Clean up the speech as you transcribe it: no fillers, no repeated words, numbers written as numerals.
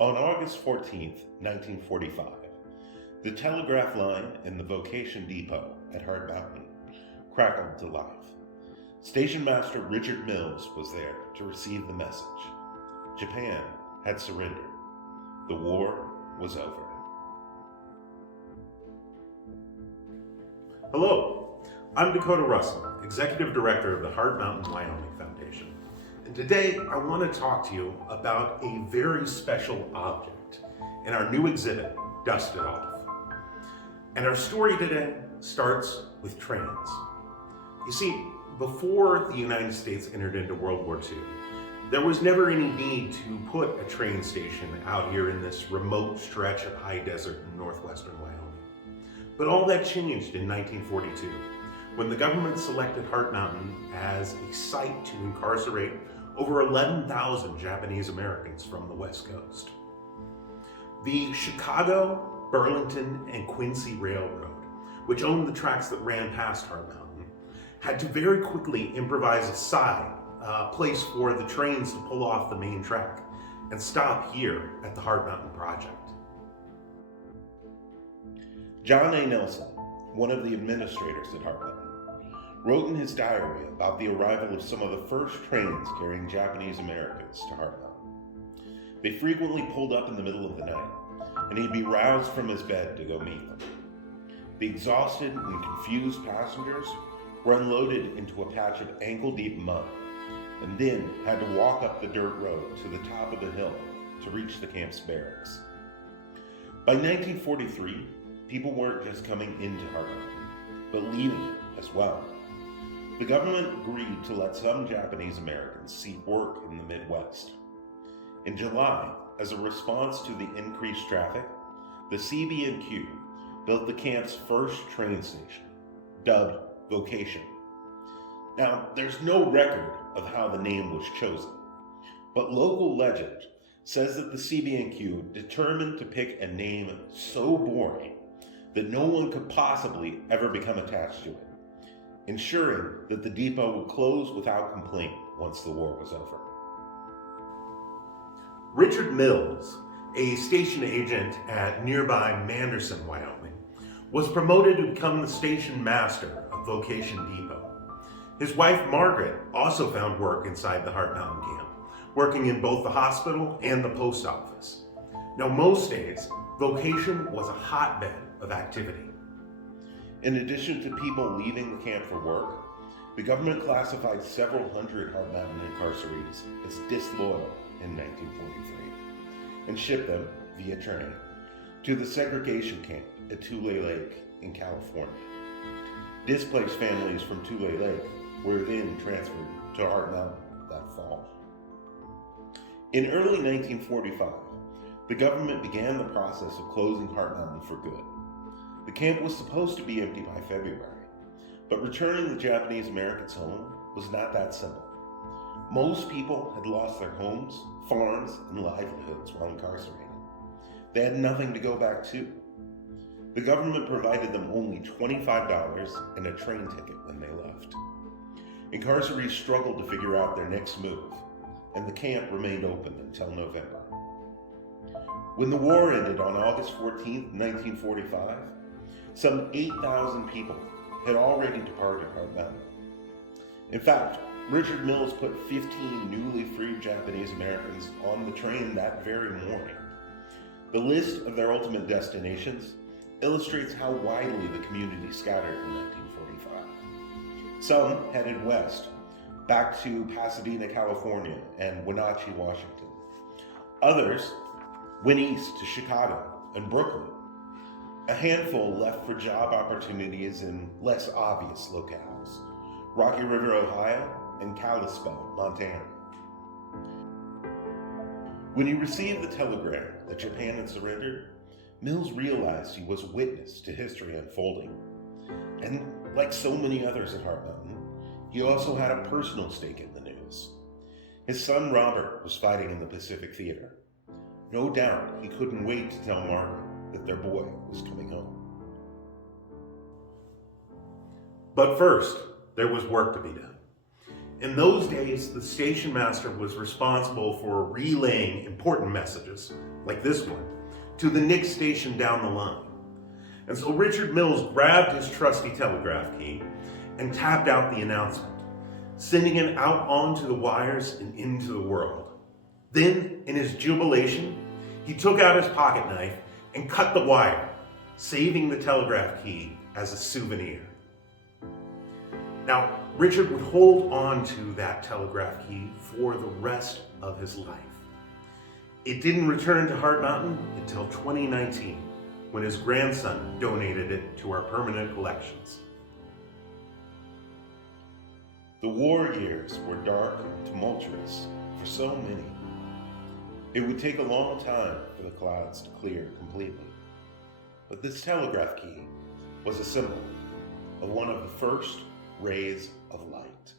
On August 14, 1945, the Telegraph line in the Vocation Depot at Hart Mountain crackled to life. Station Master Richard Mills was there to receive the message. Japan had surrendered. The war was over. Hello, I'm Dakota Russell, Executive Director of the Hart Mountain, Wyoming Foundation. And today I want to talk to you about a very special object in our new exhibit, Dusted Off. And our story today starts with trains. You see, before the United States entered into World War II, there was never any need to put a train station out here in this remote stretch of high desert in northwestern Wyoming. But all that changed in 1942, when the government selected Hart Mountain as a site to incarcerate over 11,000 Japanese Americans from the West Coast. The Chicago, Burlington, and Quincy Railroad, which owned the tracks that ran past Hart Mountain, had to very quickly improvise a place for the trains to pull off the main track and stop here at the Hart Mountain Project. John A. Nelson, one of the administrators at Hart Mountain, wrote in his diary about the arrival of some of the first trains carrying Japanese Americans to Hart Mountain. They frequently pulled up in the middle of the night, and he'd be roused from his bed to go meet them. The exhausted and confused passengers were unloaded into a patch of ankle-deep mud, and then had to walk up the dirt road to the top of the hill to reach the camp's barracks. By 1943, people weren't just coming into Hart Mountain, but leaving it as well. The government agreed to let some Japanese Americans seek work in the Midwest. In July, as a response to the increased traffic, the CB&Q built the camp's first train station, dubbed Vocation. Now, there's no record of how the name was chosen, but local legend says that the CB&Q determined to pick a name so boring that no one could possibly ever become attached to it, ensuring that the depot would close without complaint once the war was over. Richard Mills, a station agent at nearby Manderson, Wyoming, was promoted to become the station master of Vocation Depot. His wife, Margaret, also found work inside the Hart Mountain camp, working in both the hospital and the post office. Now, most days, Vocation was a hotbed of activity. In addition to people leaving the camp for work, the government classified several hundred Hart Mountain incarcerees as disloyal in 1943 and shipped them via train to the segregation camp at Tule Lake in California. Displaced families from Tule Lake were then transferred to Hart Mountain that fall. In early 1945, the government began the process of closing Hart Mountain for good. The camp was supposed to be empty by February, but returning the Japanese Americans home was not that simple. Most people had lost their homes, farms, and livelihoods while incarcerated. They had nothing to go back to. The government provided them only $25 and a train ticket when they left. Incarcerees struggled to figure out their next move, and the camp remained open until November. When the war ended on August 14, 1945, some 8,000 people had already departed Hart Mountain. In fact, Richard Mills put 15 newly freed Japanese Americans on the train that very morning. The list of their ultimate destinations illustrates how widely the community scattered in 1945. Some headed west, back to Pasadena, California, and Wenatchee, Washington. Others went east to Chicago and Brooklyn. A handful left for job opportunities in less obvious locales, Rocky River, Ohio, and Kalispell, Montana. When he received the telegram that Japan had surrendered, Mills realized he was witness to history unfolding. And like so many others at Hart Mountain, he also had a personal stake in the news. His son Robert was fighting in the Pacific Theater. No doubt he couldn't wait to tell Margaret that their boy was coming home. But first, there was work to be done. In those days, the station master was responsible for relaying important messages, like this one, to the next station down the line. And so Richard Mills grabbed his trusty telegraph key and tapped out the announcement, sending it out onto the wires and into the world. Then, in his jubilation, he took out his pocket knife and cut the wire, saving the telegraph key as a souvenir. Now, Richard would hold on to that telegraph key for the rest of his life. It didn't return to Hart Mountain until 2019, when his grandson donated it to our permanent collections. The war years were dark and tumultuous for so many. It would take a long time for the clouds to clear completely. But this telegraph key was a symbol of one of the first rays of light.